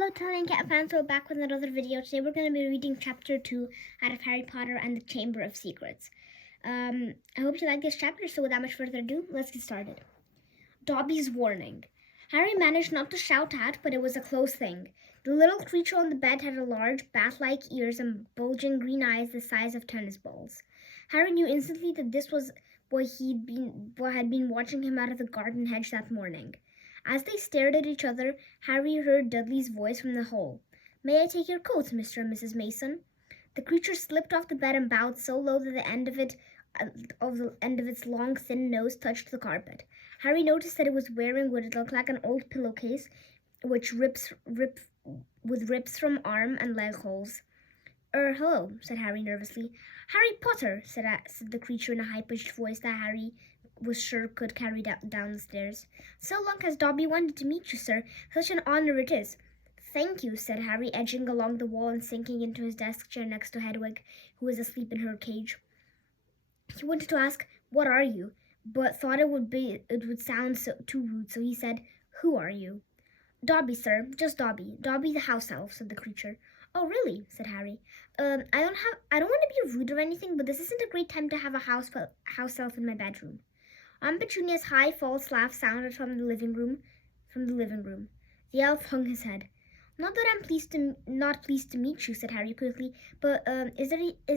Hello, Telling Cat fans. So back with another video. Today we're going to be reading Chapter 2 out of Harry Potter and the Chamber of Secrets. I hope you like this chapter, so without much further ado, let's get started. Dobby's warning. Harry managed not to shout out, but it was a close thing. The little creature on the bed had large, bat-like ears and bulging green eyes the size of tennis balls. Harry knew instantly that this was what had been watching him out of the garden hedge that morning. As they stared at each other, Harry heard Dudley's voice from the hall. "May I take your coats, Mr. and Mrs. Mason?" The creature slipped off the bed and bowed so low that the end of its long, thin nose touched the carpet. Harry noticed that it was wearing what looked like an old pillowcase, with rips from arm and leg holes. Hello," said Harry nervously. "Harry Potter," said the creature in a high-pitched voice that Harry was sure could carry down the stairs. "So long as Dobby wanted to meet you, sir. Such an honor it is." "Thank you," said Harry, edging along the wall and sinking into his desk chair next to Hedwig, who was asleep in her cage. He wanted to ask, "What are you?" but thought it would sound too rude, so he said, "Who are you?" "Dobby, sir. Just Dobby. Dobby the house elf," said the creature. "Oh, really?" said Harry. I don't want to be rude or anything, but this isn't a great time to have a house elf in my bedroom." Aunt Petunia's high, false laugh sounded from the living room. The elf hung his head. "Not that I'm not pleased to meet you," said Harry quickly, "but is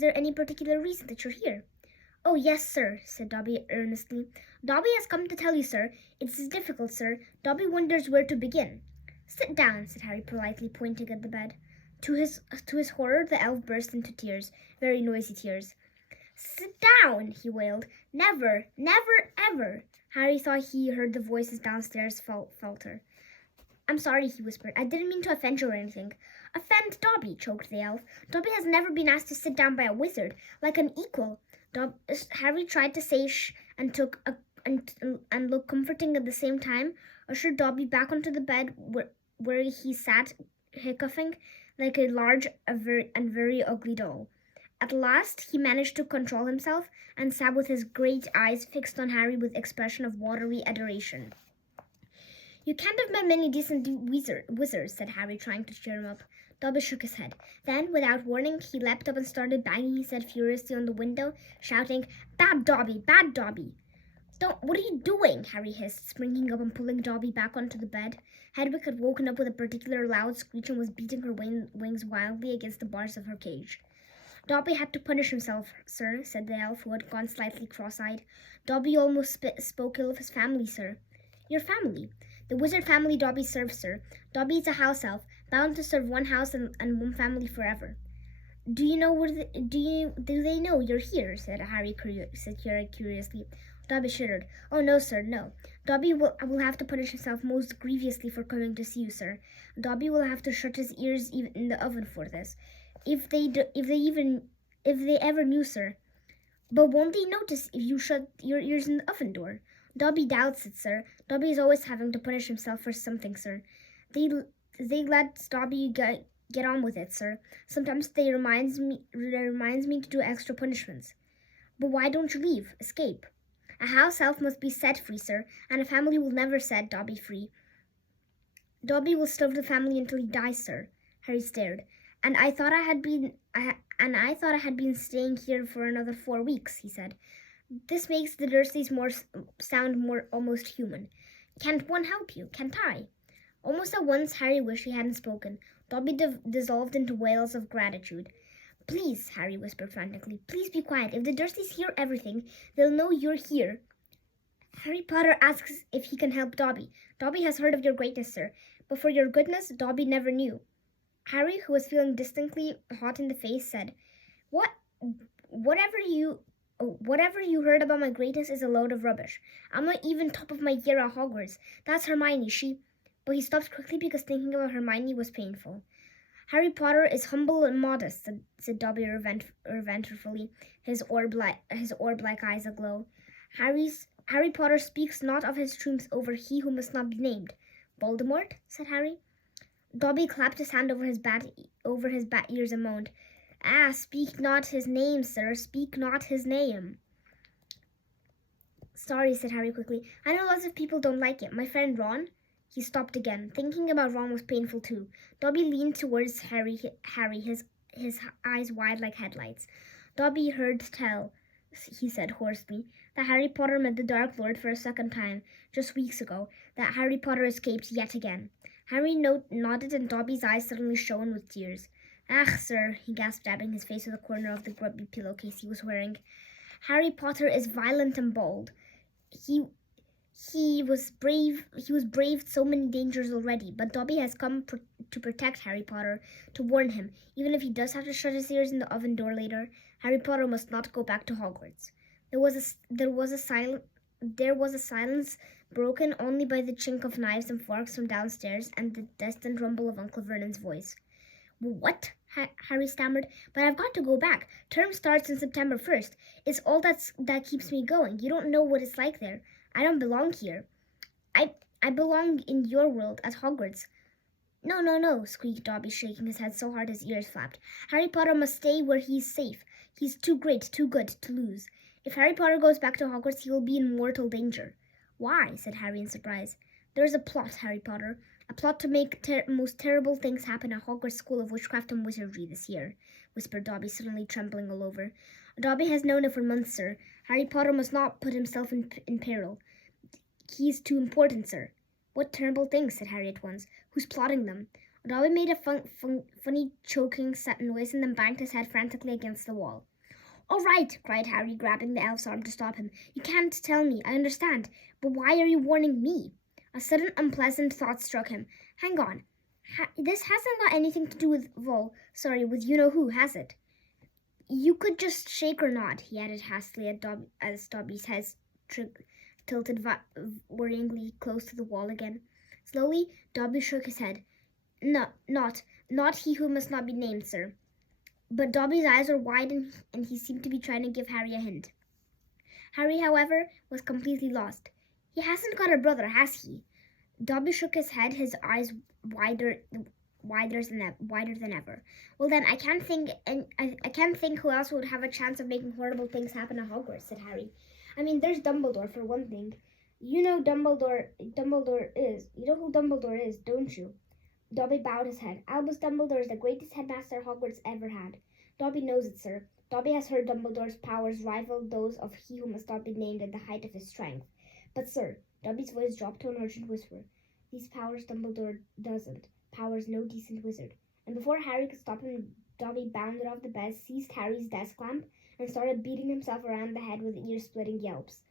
there any particular reason that you're here?" "Oh, yes, sir," said Dobby earnestly. "Dobby has come to tell you, sir. It's difficult, sir. Dobby wonders where to begin." "Sit down," said Harry politely, pointing at the bed. To his horror, the elf burst into tears, very noisy tears. "Sit down," he wailed. "Never, never, ever." Harry thought he heard the voices downstairs falter. "I'm sorry," he whispered. "I didn't mean to offend you or anything." "Offend Dobby," choked the elf. "Dobby has never been asked to sit down by a wizard, like an equal." Harry tried to say shh and look comforting at the same time, ushered Dobby back onto the bed where he sat hiccoughing like a large and very ugly doll. At last, he managed to control himself and sat with his great eyes fixed on Harry with expression of watery adoration. "You can't have met many decent wizards," said Harry, trying to cheer him up. Dobby shook his head. Then, without warning, he leapt up and started banging his head furiously on the window, shouting, "Bad Dobby! Bad Dobby!" What are you doing?" Harry hissed, springing up and pulling Dobby back onto the bed. Hedwig had woken up with a particular loud screech and was beating her wings wildly against the bars of her cage. "Dobby had to punish himself, sir," said the elf, who had gone slightly cross-eyed. "Dobby almost spoke ill of his family, sir." "Your family?" "The wizard family Dobby serves, sir. Dobby is a house elf, bound to serve one house and one family forever." "Do you know do they know you're here?" said Harry curiously. Dobby shuddered. "Oh, no, sir, no. Dobby will have to punish himself most grievously for coming to see you, sir. Dobby will have to shut his ears even in the oven for this. If they ever knew, sir." "But won't they notice if you shut your ears in the oven door?" "Dobby doubts it, sir. Dobby is always having to punish himself for something, sir. They let Dobby get on with it, sir. Sometimes they reminds me to do extra punishments." "But why don't you leave? Escape?" "A house elf must be set free, sir, and a family will never set Dobby free." "Dobby will serve the family until he dies, sir." Harry stared. And I thought I had been staying here for another 4 weeks," he said. "This makes the Dursleys sound more almost human. Can't one help you? Can't I?" Almost at once, Harry wished he hadn't spoken. Dobby dissolved into wails of gratitude. "Please," Harry whispered frantically, "please be quiet. If the Dursleys hear everything, they'll know you're here. Harry Potter asks if he can help Dobby. Dobby has heard of your greatness, sir, but for your goodness, Dobby never knew." Harry, who was feeling distinctly hot in the face, said, Whatever you heard about my greatness is a load of rubbish. I'm not even top of my year at Hogwarts. That's Hermione, But he stopped quickly because thinking about Hermione was painful. "Harry Potter is humble and modest," said Dobby revengefully, his orb-like eyes aglow. "Harry Potter speaks not of his triumphs over he who must not be named." "Voldemort?" said Harry. Dobby clapped his hand over his bat ears and moaned, "Ah, speak not his name, sir, speak not his name." "Sorry," said Harry quickly. "I know lots of people don't like it. My friend Ron, He stopped again. Thinking about Ron was painful too. Dobby leaned towards Harry, his eyes wide like headlights. Dobby heard tell, he said hoarsely, that Harry Potter met the Dark Lord for a second time, just weeks ago, that Harry Potter escaped yet again. Harry nodded and Dobby's eyes suddenly shone with tears. "Ah, sir," he gasped, dabbing his face with a corner of the grubby pillowcase he was wearing. "Harry Potter is violent and bold. He was braved so many dangers already, but Dobby has come to protect Harry Potter, to warn him, even if he does have to shut his ears in the oven door later. Harry Potter must not go back to Hogwarts." There was a silence broken only by the chink of knives and forks from downstairs and the distant rumble of Uncle Vernon's voice. "What?" Harry stammered. "But I've got to go back. Term starts on September 1st. It's all that keeps me going. You don't know what it's like there. I don't belong here. I belong in your world at Hogwarts." No, no, no," squeaked Dobby, shaking his head so hard his ears flapped. "Harry Potter must stay where he's safe. He's too great, too good to lose. If Harry Potter goes back to Hogwarts, he will be in mortal danger." "Why?" said Harry in surprise. "There's a plot, Harry Potter. A plot to make most terrible things happen at Hogwarts School of Witchcraft and Wizardry this year," whispered Dobby, suddenly trembling all over. "Dobby has known it for months, sir. Harry Potter must not put himself in peril. He's too important, sir." "What terrible things?" said Harry at once. "Who's plotting them?" Dobby made a funny choking noise and then banged his head frantically against the wall. "All right," cried Harry, grabbing the elf's arm to stop him. "You can't tell me, I understand. But why are you warning me?" A sudden unpleasant thought struck him. "Hang on. This hasn't got anything to do with with you-know-who, has it?" "You could just shake or nod," he added hastily as Dobby's head tilted worryingly close to the wall again. Slowly, Dobby shook his head. "No, not he who must not be named, sir." But Dobby's eyes were wide and he seemed to be trying to give Harry a hint. Harry, however, was completely lost. "He hasn't got a brother, has he?" Dobby shook his head, his eyes wider than ever. "Well then, I can't think who else would have a chance of making horrible things happen at Hogwarts," said Harry. "I mean, there's Dumbledore for one thing. You know Dumbledore is. You know who Dumbledore is, don't you?" Dobby bowed his head. "Albus Dumbledore is the greatest headmaster Hogwarts ever had." "Dobby knows it, sir. Dobby has heard Dumbledore's powers rival those of he who must not be named at the height of his strength. But, sir," Dobby's voice dropped to an urgent whisper, "these powers Dumbledore doesn't. Powers no decent wizard." And before Harry could stop him, Dobby bounded off the bed, seized Harry's desk lamp, and started beating himself around the head with ear-splitting yelps.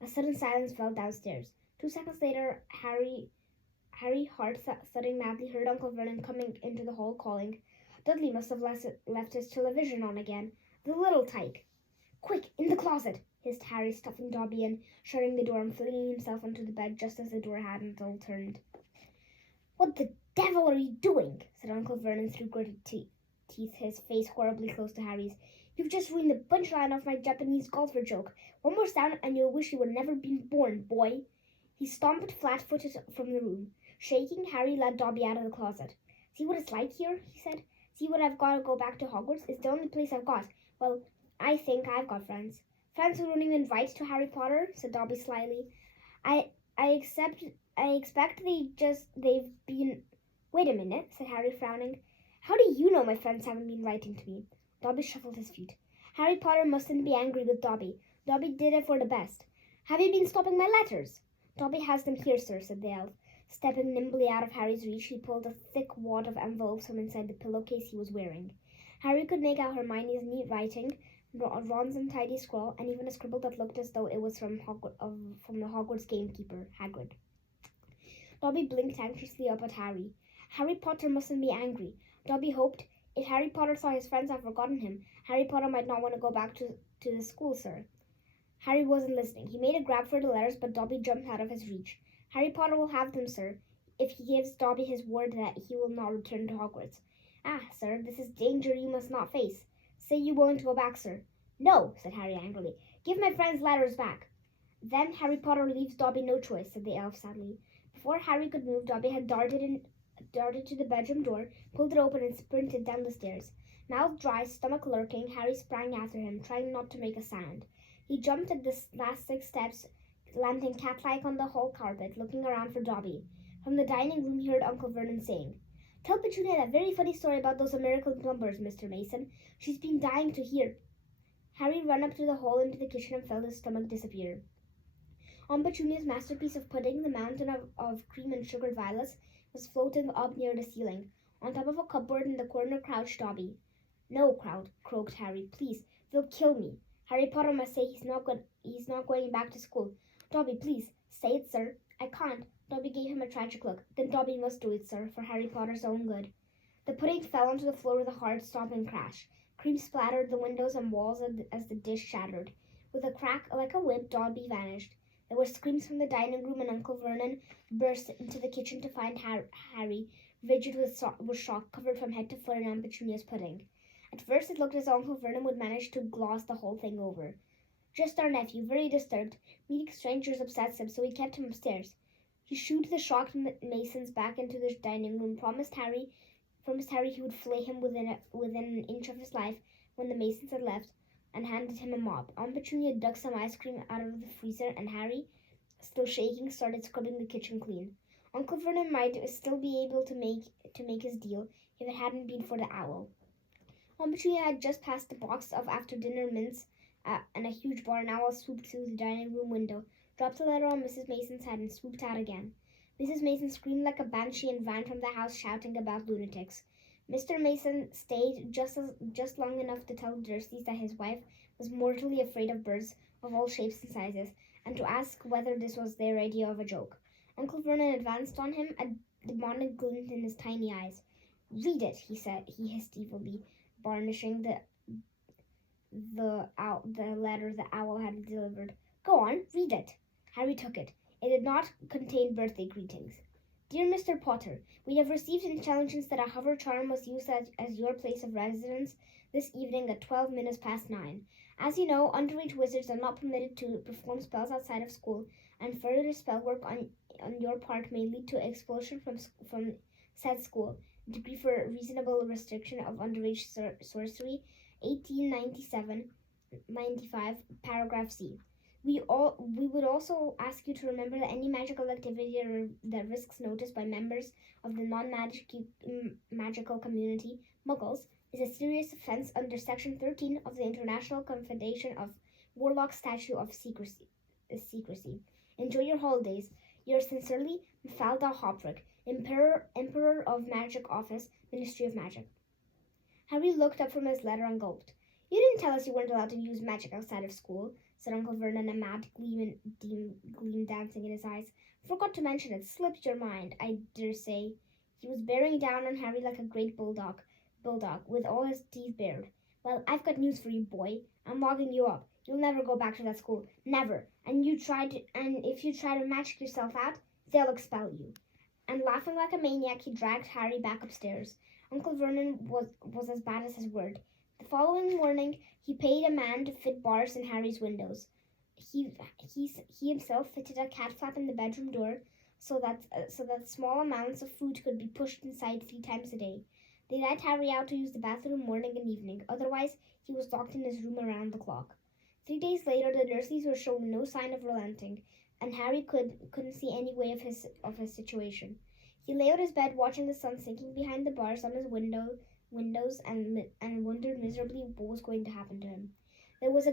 A sudden silence fell downstairs. 2 seconds later, Harry, heart thudding madly, heard Uncle Vernon coming into the hall, calling. Dudley must have left his television on again. The little tyke! "Quick, in the closet!" hissed Harry, stuffing Dobby in, shutting the door and flinging himself onto the bed just as the door handle turned. "What the devil are you doing?" said Uncle Vernon through gritted teeth, his face horribly close to Harry's. "You've just ruined the punchline of my Japanese golfer joke. One more sound and you'll wish you had never been born, boy." He stomped flat-footed from the room. Shaking, Harry led Dobby out of the closet. "See what it's like here?" he said. "See what I've got to go back to Hogwarts? It's the only place I've got. Well, I think I've got friends." "Friends who don't even write to Harry Potter?" said Dobby slyly. I expect they've been..." "Wait a minute," said Harry, frowning. "How do you know my friends haven't been writing to me?" Dobby shuffled his feet. Harry Potter mustn't be angry with Dobby. Dobby did it for the best. "Have you been stopping my letters?" "Dobby has them here, sir," said the elf. Stepping nimbly out of Harry's reach, he pulled a thick wad of envelopes from inside the pillowcase he was wearing. Harry could make out Hermione's neat writing, Ron's untidy scrawl, and even a scribble that looked as though it was from the Hogwarts gamekeeper, Hagrid. Dobby blinked anxiously up at Harry. Harry Potter mustn't be angry. Dobby hoped, if Harry Potter saw his friends have forgotten him, Harry Potter might not want to go back to the school, sir. Harry wasn't listening. He made a grab for the letters, but Dobby jumped out of his reach. "Harry Potter will have them, sir, if he gives Dobby his word that he will not return to Hogwarts." "Ah, sir, this is danger you must not face. Say you won't go back, sir." "No," said Harry angrily. "Give my friend's letters back." "Then Harry Potter leaves Dobby no choice," said the elf sadly. Before Harry could move, Dobby had darted to the bedroom door, pulled it open, and sprinted down the stairs. Mouth dry, stomach lurking, Harry sprang after him, trying not to make a sound. He jumped at the last 6 steps, landing cat-like on the hall carpet, looking around for Dobby. From the dining room he heard Uncle Vernon saying, "Tell Petunia that very funny story about those American plumbers, Mr. Mason. She's been dying to hear." Harry ran up through the hole into the kitchen and felt his stomach disappear. On Petunia's masterpiece of pudding, the mountain of cream and sugared violets was floating up near the ceiling. On top of a cupboard in the corner crouched Dobby. "No," croaked Harry. "Please, they'll kill me. Harry Potter must say he's not going back to school. Dobby, please, say it, sir." "I can't." Dobby gave him a tragic look. "Then Dobby must do it, sir, for Harry Potter's own good." The pudding fell onto the floor with a hard stomping crash. Cream splattered the windows and walls as the dish shattered. With a crack like a whip, Dobby vanished. There were screams from the dining room, and Uncle Vernon burst into the kitchen to find Harry, rigid with shock, covered from head to foot in Aunt Petunia's pudding. At first it looked as though Uncle Vernon would manage to gloss the whole thing over. "Just our nephew, very disturbed. Meeting strangers upsets him, so we kept him upstairs." He shooed the shocked Masons back into the dining room, promised Harry he would flay him within an inch of his life when the Masons had left, and handed him a mop. Aunt Petunia dug some ice cream out of the freezer, and Harry, still shaking, started scrubbing the kitchen clean. Uncle Vernon might still be able to make his deal if it hadn't been for the owl. Aunt Petunia had just passed the box of after-dinner mints, and a huge barn owl swooped through the dining room window, dropped a letter on Mrs. Mason's head, and swooped out again. Mrs. Mason screamed like a banshee and ran from the house, shouting about lunatics. Mr. Mason stayed just long enough to tell the Dursleys that his wife was mortally afraid of birds of all shapes and sizes, and to ask whether this was their idea of a joke. Uncle Vernon advanced on him, a demonic glint in his tiny eyes. "Read it," he hissed evilly, burnishing the letter the owl had delivered. "Go on, read it." Harry took it. It did not contain birthday greetings. "Dear Mr. Potter, we have received intelligence that a hover charm was used as your place of residence this evening at 12 minutes past 9. As you know, underage wizards are not permitted to perform spells outside of school, and further spell work on your part may lead to expulsion from said school. Decree for reasonable restriction of underage sorcery, 1897-95, paragraph C. We would also ask you to remember that any magical activity that risks notice by members of the non-magical community, Muggles, is a serious offense under Section 13 of the International Confederation of Warlocks Statute of Secrecy. Enjoy your holidays. Yours sincerely, Mafalda Hoprick, Emperor of Magic Office, Ministry of Magic. Harry looked up from his letter and gulped. "You didn't tell us you weren't allowed to use magic outside of school," said Uncle Vernon, a mad gleam dancing in his eyes. "Forgot to mention it. Slipped your mind, I dare say." He was bearing down on Harry like a great bulldog, with all his teeth bared. "Well, I've got news for you, boy. I'm locking you up. You'll never go back to that school. Never. And if you try to magic yourself out, they'll expel you." And laughing like a maniac, he dragged Harry back upstairs. Uncle Vernon was as bad as his word. The following morning, he paid a man to fit bars in Harry's windows. He himself fitted a cat flap in the bedroom door so that small amounts of food could be pushed inside 3 times a day. They let Harry out to use the bathroom morning and evening. Otherwise, he was locked in his room around the clock. 3 days later, the Dursleys were showing no sign of relenting, and Harry couldn't see any way of his situation. He lay on his bed, watching the sun sinking behind the bars on his windows, and wondered miserably what was going to happen to him. What was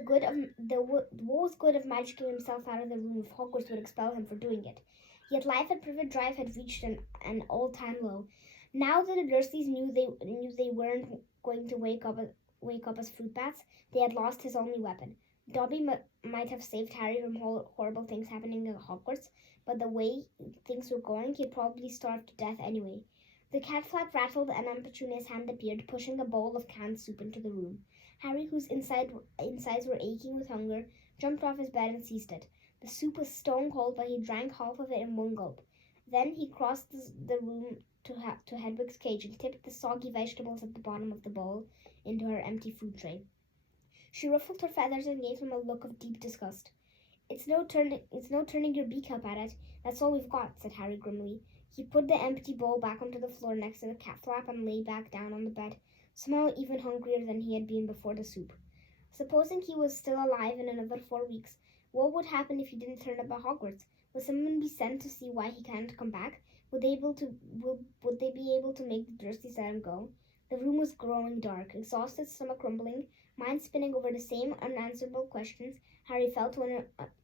good of magicking himself out of the room if Hogwarts would expel him for doing it? Yet life at Privet Drive had reached an all-time low. Now that the Dursleys knew they weren't going to wake up as fruit bats, they had lost his only weapon. Dobby might have saved Harry from horrible things happening at Hogwarts, but the way things were going, he'd probably starve to death anyway. The cat flap rattled, and Aunt Petunia's hand appeared, pushing a bowl of canned soup into the room. Harry, whose insides were aching with hunger, jumped off his bed and seized it. The soup was stone cold, but he drank half of it in one gulp. Then he crossed the room to Hedwig's cage and tipped the soggy vegetables at the bottom of the bowl into her empty food tray. She ruffled her feathers and gave him a look of deep disgust. It's no turning your beak up at it. That's all we've got," said Harry grimly. He put the empty bowl back onto the floor next to the cat flap and lay back down on the bed, somehow even hungrier than he had been before the soup. Supposing he was still alive in another 4 weeks, what would happen if he didn't turn up at Hogwarts? Would someone be sent to see why he can't come back? Would they be able to make the Dursleys let him go? The room was growing dark. Exhausted, stomach rumbling, mind spinning over the same unanswerable questions, Harry fell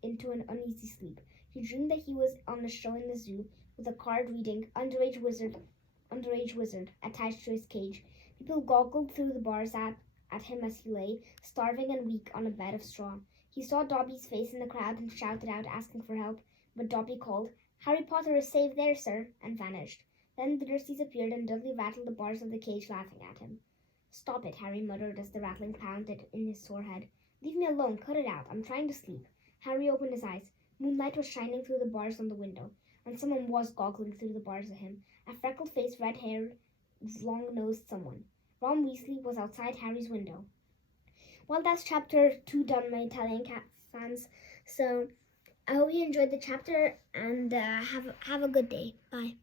into an uneasy sleep. He dreamed that he was on a show in the zoo with a card reading underage wizard attached to his cage. People goggled through the bars at him as he lay, starving and weak, on a bed of straw. He saw Dobby's face in the crowd and shouted out, asking for help, but Dobby called, "Harry Potter is safe there, sir," and vanished. Then the Dursleys appeared and Dudley rattled the bars of the cage, laughing at him. "Stop it," Harry muttered as the rattling pounded in his sore head. "Leave me alone. Cut it out. I'm trying to sleep." Harry opened his eyes. Moonlight was shining through the bars on the window, and someone was goggling through the bars at him. A freckle-faced, red-haired, long-nosed someone. Ron Weasley was outside Harry's window. Well, that's chapter 2 done, my Italian cat fans. So I hope you enjoyed the chapter, and have a good day. Bye.